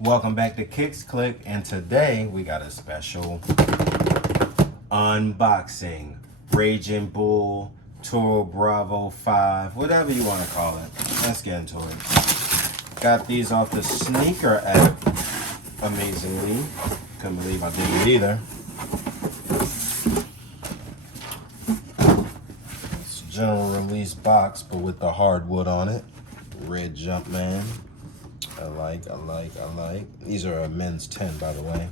Welcome back to Kicks Click, and today we got a special unboxing. Raging Bull, Toro Bravo 5, whatever you want to call it. Let's get into it. Got these off the sneaker app, amazingly. Couldn't believe I did it either. It's a general release box, but with the hardwood on it. Red Jumpman. I like. These are a men's 10, by the way.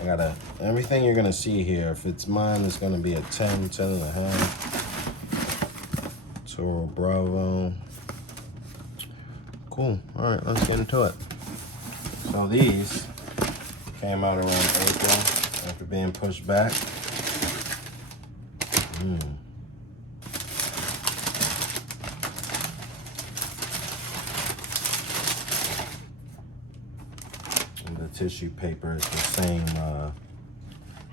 I got everything you're gonna see here. If it's mine, it's gonna be a 10, 10 and a half. Toro Bravo. Cool. All right, let's get into it. So these came out around April after being pushed back. The tissue paper is the same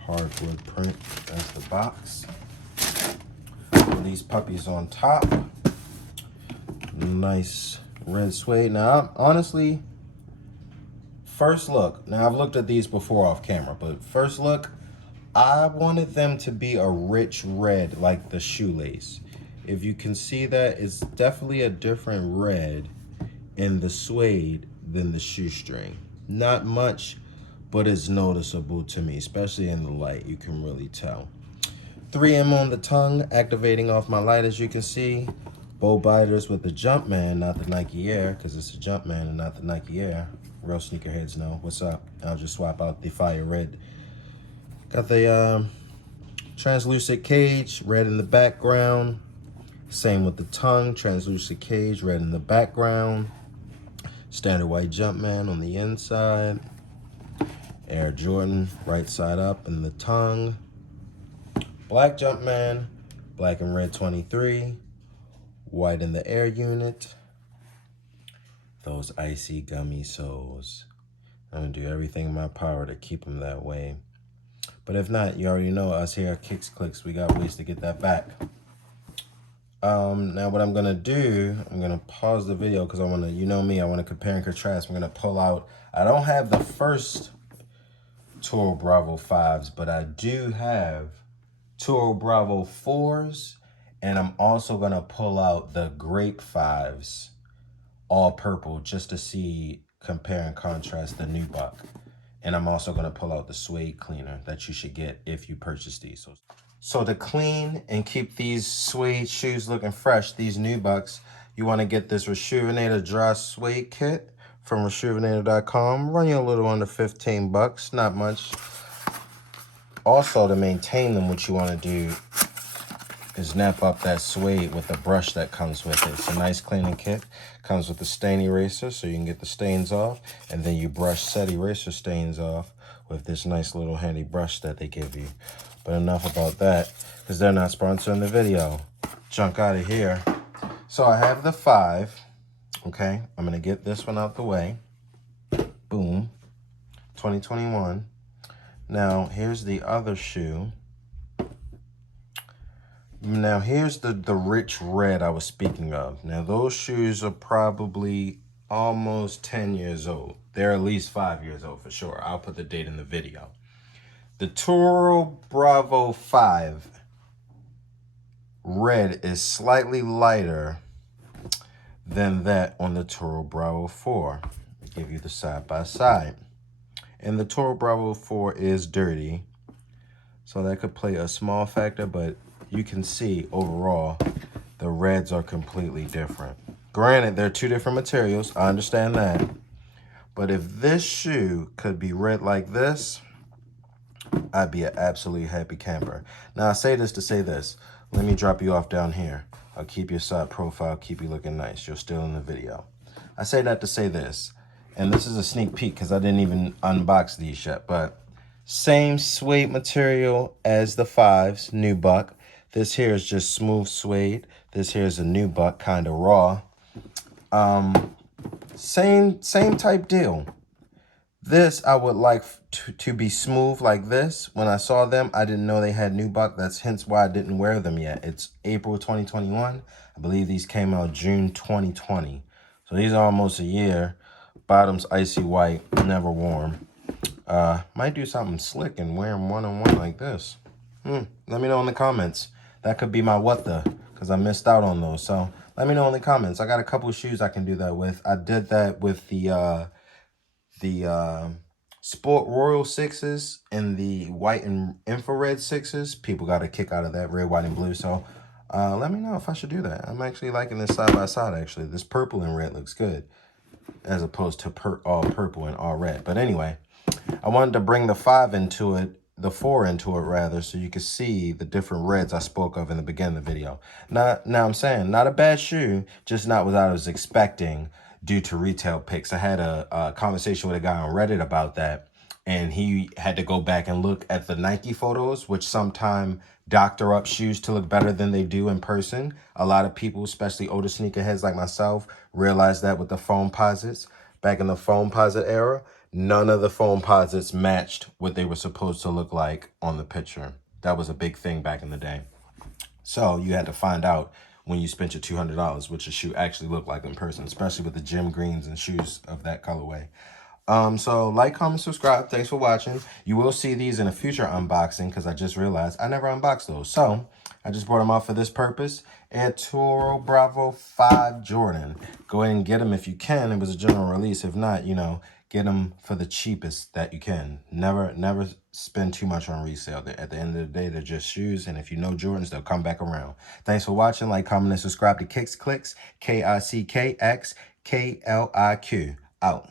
hardwood print as the box. These puppies on top. Nice red suede. Now, honestly, first look, now I've looked at these before off camera, but first look, I wanted them to be a rich red like the shoelace. If you can see that, it's definitely a different red in the suede than the shoestring. Not much, but it's noticeable to me, especially in the light. You can really tell. 3M on the tongue, activating off my light, as you can see. Bow biters with the Jumpman, not the Nike Air, because it's a Jumpman and not the Nike Air. Real sneakerheads know what's up. I'll just swap out the fire red. Got the translucent cage, red in the background. Same with the tongue, translucent cage, red in the background. Standard white Jumpman on the inside. Air Jordan, right side up in the tongue. Black Jumpman, black and red 23. White in the air unit. Those icy gummy soles. I'm gonna do everything in my power to keep them that way. But if not, you already know us here at Kicks Clicks, we got ways to get that back. Now what I'm gonna do, I'm gonna pause the video because I wanna, you know me, I wanna compare and contrast. I'm gonna pull out, I don't have the first Toro Bravo 5s, but I do have Toro Bravo 4s, and I'm also gonna pull out the Grape 5s, all purple, just to see, compare and contrast the nubuck. And I'm also gonna pull out the suede cleaner that you should get if you purchase these. So to clean and keep these suede shoes looking fresh, these nubucks, you wanna get this Rejuvenator Dry Suede Kit from Rejuvenator.com. Run you a little under 15 bucks, not much. Also, to maintain them, what you wanna do is nap up that suede with the brush that comes with it. It's a nice cleaning kit. Comes with a stain eraser so you can get the stains off, and then you brush set eraser stains off with this nice little handy brush that they give you. But enough about that, because they're not sponsoring the video. Junk out of here. So I have the 5, okay? I'm gonna get this one out the way. Boom, 2021. Now, here's the other shoe. Now, here's the rich red I was speaking of. Now, those shoes are probably almost 10 years old. They're at least 5 years old for sure. I'll put the date in the video. The Toro Bravo 5 red is slightly lighter than that on the Toro Bravo 4. I'll give you the side by side. And the Toro Bravo 4 is dirty, so that could play a small factor, but you can see overall the reds are completely different. Granted, they're two different materials, I understand that. But if this shoe could be red like this, I'd be an absolutely happy camper. Now, I say this to say this. Let me drop you off down here. I'll keep your side profile, keep you looking nice. You're still in the video. I say that to say this. And this is a sneak peek because I didn't even unbox these yet. But same suede material as the 5s, nubuck. This here is just smooth suede. This here is a nubuck, kind of raw. Same type deal. This I would like to be smooth like this. When I saw them, I didn't know they had nubuck. That's hence why I didn't wear them yet. It's April 2021. I believe these came out June 2020. So these are almost a year. Bottoms icy white, never worn. Might do something slick and wear them one-on-one like this. Let me know in the comments. That could be my what the, because I missed out on those. So let me know in the comments. I got a couple shoes I can do that with. I did that with the Sport Royal 6s and the white and infrared 6s. People got a kick out of that, red, white, and blue. So let me know if I should do that. I'm actually liking this side by side, actually. This purple and red looks good, as opposed to all purple and all red. But anyway, I wanted to bring the 4 into it rather, so you could see the different reds I spoke of in the beginning of the video. Now I'm saying, not a bad shoe, just not what I was expecting due to retail picks. I had a conversation with a guy on Reddit about that, and he had to go back and look at the Nike photos, which sometimes doctor up shoes to look better than they do in person. A lot of people, especially older sneakerheads like myself, realize that with the foam posits. Back in the foam posit era, none of the foam posits matched what they were supposed to look like on the picture. That was a big thing back in the day. So you had to find out when you spent your $200 which a shoe actually looked like in person, especially with the gym greens and shoes of that colorway. So like, comment, subscribe. Thanks for watching. You will see these in a future unboxing because I just realized I never unboxed those. So I just brought them out for this purpose. And Toro Bravo 5 Jordan. Go ahead and get them if you can. It was a general release. If not, you know, get them for the cheapest that you can. Never spend too much on resale. At the end of the day, they're just shoes. And if you know Jordans, they'll come back around. Thanks for watching. Like, comment, and subscribe to Kicks Clicks. KICKXKLIQ. Out.